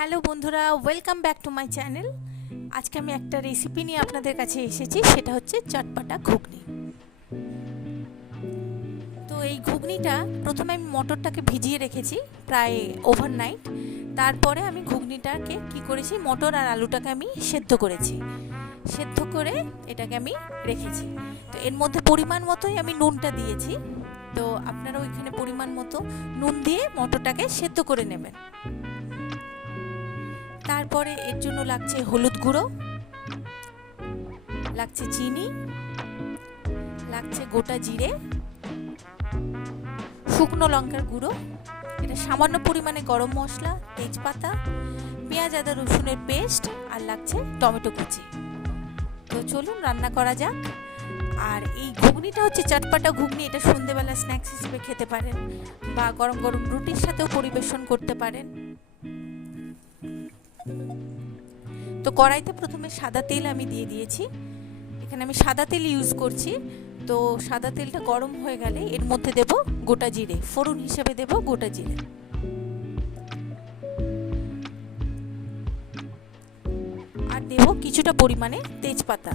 Hello বন্ধুরা, welcome back to my channel. আজকে আমি একটা রেসিপি নিয়ে আপনাদের কাছে এসেছি, সেটা হচ্ছে চটপাটা ঘুগনি। তো এই ঘুগনিটা প্রথমে আমি মটরটাকে ভিজিয়ে রেখেছি প্রায় ওভারনাইট। তারপরে আমি ঘুগনিটাকে কি করেছি, মটর আর আলুটাকে আমি সেদ্ধ করেছি। সেদ্ধ করে এটাকে আমি রেখেছি। তো এর মধ্যে পরিমাণ মতোই আমি নুনটা দিয়েছি। তো আপনারা ওইখানে পরিমাণ মতো নুন দিয়ে মটরটাকে সেদ্ধ করে নেবেন। তারপরে এর জন্য লাগছে হলুদ গুঁড়ো, লাগছে চিনি, লাগছে গোটা জিরে, শুকনো লঙ্কার গুঁড়ো, এটা সামান্য পরিমাণে গরম মশলা, তেজপাতা, পেঁয়াজ আদা রসুনের পেস্ট, আর লাগছে টমেটো কুচি। তো চলুন রান্না করা যাক। আর এই ঘুগনিটা হচ্ছে চটপাটা ঘুগনি। এটা সন্ধ্যেবেলা স্ন্যাক্স হিসেবে খেতে পারেন বা গরম গরম রুটির সাথেও পরিবেশন করতে পারেন। তো কড়াইতে প্রথমে সাদা তেল আমি দিয়ে দিয়েছি। এখানে আমি সাদা তেল ইউজ করছি। তো সাদা তেলটা গরম হয়ে গেলে এর মধ্যে দেব গোটা জিরে, ফোড়ন হিসেবে দেব গোটা জিরে। আর দেব কিছুটা পরিমাণে তেজপাতা।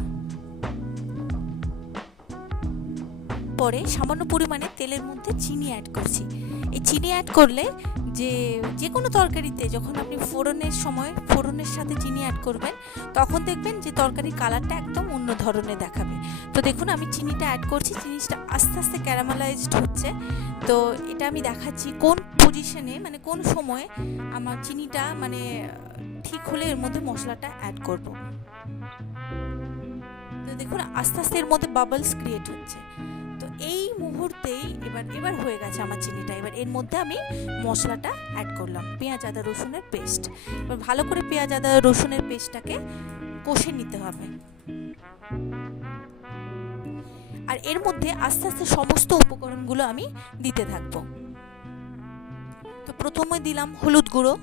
পরে সামান্য পরিমাণে তেলের মধ্যে চিনি অ্যাড করছি। এই চিনি অ্যাড করলে যে কোনো তরকারিতে যখন আপনি ফোড়নের সময় ফোড়নের সাথে চিনি অ্যাড করবেন, তখন দেখবেন যে তরকারির কালারটা একদম অন্য ধরনের দেখাবে। তো দেখুন আমি চিনিটা অ্যাড করছি, জিনিসটা আস্তে আস্তে ক্যারামেলাইজড হচ্ছে। তো এটা আমি দেখাচ্ছি কোন পজিশনে, মানে কোন সময়ে আমার চিনিটা ঠিক হলে এর মধ্যে মশলাটা অ্যাড করব। তো দেখুন আস্তে আস্তে এর মধ্যে বাবলস ক্রিয়েট হচ্ছে। তো এই মুহূর্তেই এবার হয়ে গেছে আমার চিনিটা। এবার এর মধ্যে আমি মশলাটা অ্যাড করলাম, পেঁয়াজ আদা রসুনের পেস্ট। এবার ভালো করে পেঁয়াজ আদা রসুনের পেস্টটাকে কষে নিতে হবে। আর এর মধ্যে আস্তে আস্তে সমস্ত উপকরণগুলো আমি দিতে থাকবো। তো প্রথমে দিলাম হলুদ গুঁড়ো,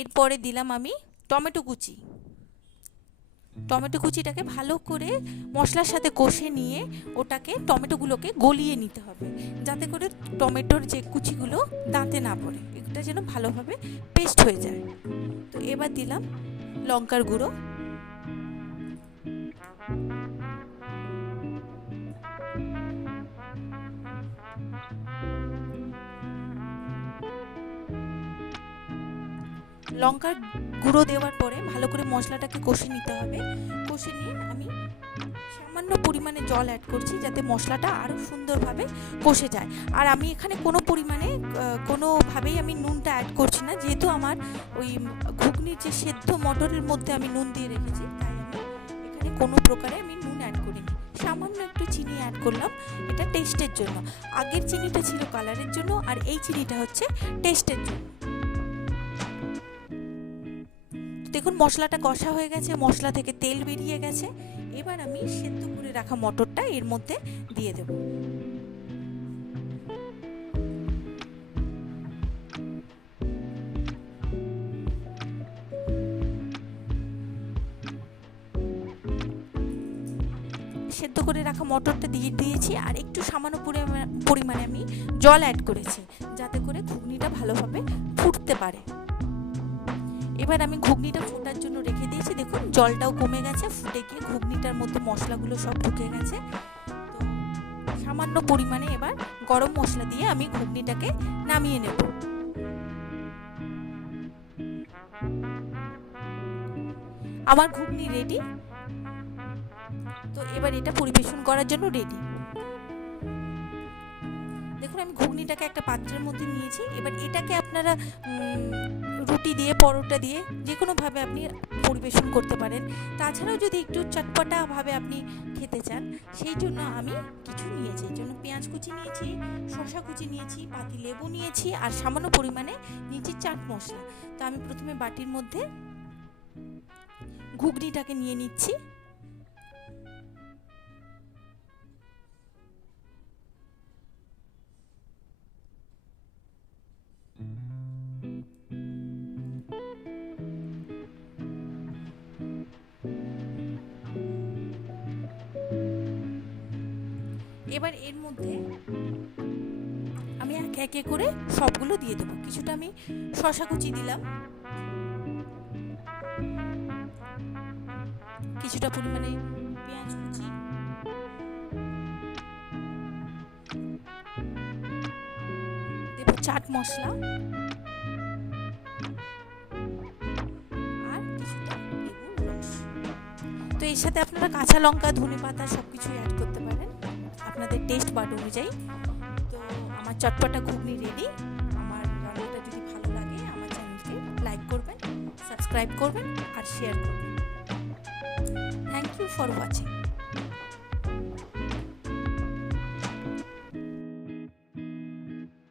এরপরে দিলাম আমি টমেটো কুচি। টমেটো কুচিটাকে ভালো করে মশলার সাথে কষে নিয়ে ওটাকে টমেটোগুলোকে গলিয়ে নিতে হবে, যাতে করে টমেটোর যে কুচিগুলো দাঁতে না পড়ে, এটা যেন ভালোভাবে পেস্ট হয়ে যায়। তো এবার দিলাম লঙ্কার গুঁড়ো, লঙ্কার গুঁড়ো দেওয়ার পরে ভালো করে মশলাটাকে কষে নিতে হবে। কষে নিয়ে আমি সামান্য পরিমাণে জল অ্যাড করছি, যাতে মশলাটা আরও সুন্দরভাবে কষে যায়। আর আমি এখানে কোনোভাবেই আমি নুনটা অ্যাড করছি না, যেহেতু আমার ওই ঘুগনির যে সেদ্ধ মটরের মধ্যে আমি নুন দিয়ে রেখেছি, তাই আমি এখানে কোনো প্রকারে আমি নুন অ্যাড করিনি। সামান্য একটু চিনি অ্যাড করলাম, এটা টেস্টের জন্য। আগের চিনিটা ছিল কালারের জন্য, আর এই চিনিটা হচ্ছে টেস্টের জন্য। দেখুন মশলাটা কষা হয়ে গেছে, মশলা থেকে তেল বেরিয়ে গেছে। এবার আমি সেদ্ধ করে রাখা মটরটা এর মধ্যে দিয়ে দেব। সেদ্ধ করে রাখা মটরটা দিয়ে দিয়েছি, আর একটু সামান্য পরিমাণে আমি জল অ্যাড করেছি, যাতে করে ঘুগনিটা ভালোভাবে ফুটতে পারে। এবার আমি ঘুগনিটা ফোটার জন্য রেখে দিয়েছি। দেখুন জলটাও কমে গেছে, ফুটে গিয়ে ঘুগনিটার মধ্যে মশলাগুলো সব ঢুকে গেছে। তো সামান্য পরিমাণে এবার গরম মশলা দিয়ে আমি ঘুগনিটাকে নামিয়ে নেব। আমার ঘুগনি রেডি। তো এবার এটা পরিবেশন করার জন্য রেডি। দেখুন আমি ঘুগনিটাকে একটা পাত্রের মধ্যে নিয়েছি। এবার এটাকে আপনারা রুটি দিয়ে, পরোটা দিয়ে যে কোনোভাবে আপনি পরিবেশন করতে পারেন। তাছাড়াও যদি একটু চটপটাভাবে আপনি খেতে চান, সেই জন্য আমি কিছু নিয়েছি। এর জন্য পেঁয়াজ কুচি নিয়েছি, শসা কুচি নিয়েছি, পাতি লেবু নিয়েছি, আর সামান্য পরিমাণে নিয়েছি চাট মশলা। তো আমি প্রথমে বাটির মধ্যে ঘুগনিটাকে নিয়ে নিচ্ছি। এবার এর মধ্যে আমি একে একে করে সবগুলো দিয়ে দেবো। কিছুটা আমি শসা কুচি দিলাম, কিছুটা পরিমাণে পেঁয়াজ কুচি, দেবো চাট মশলা আর কিছুটা লেবুর রস। তো এর সাথে আপনারা কাঁচা লঙ্কা, ধনেপাতা সব কিছুই অ্যাড করতে পারেন আপনাদের টেস্ট বাড অনুযায়ী। তো আমার চটপটা ঘুগনি রেডি। আমার রান্নাটা যদি ভালো লাগে আমার চ্যানেলকে লাইক করবেন, সাবস্ক্রাইব করবেন আর শেয়ার করবেন। Thank you for watching.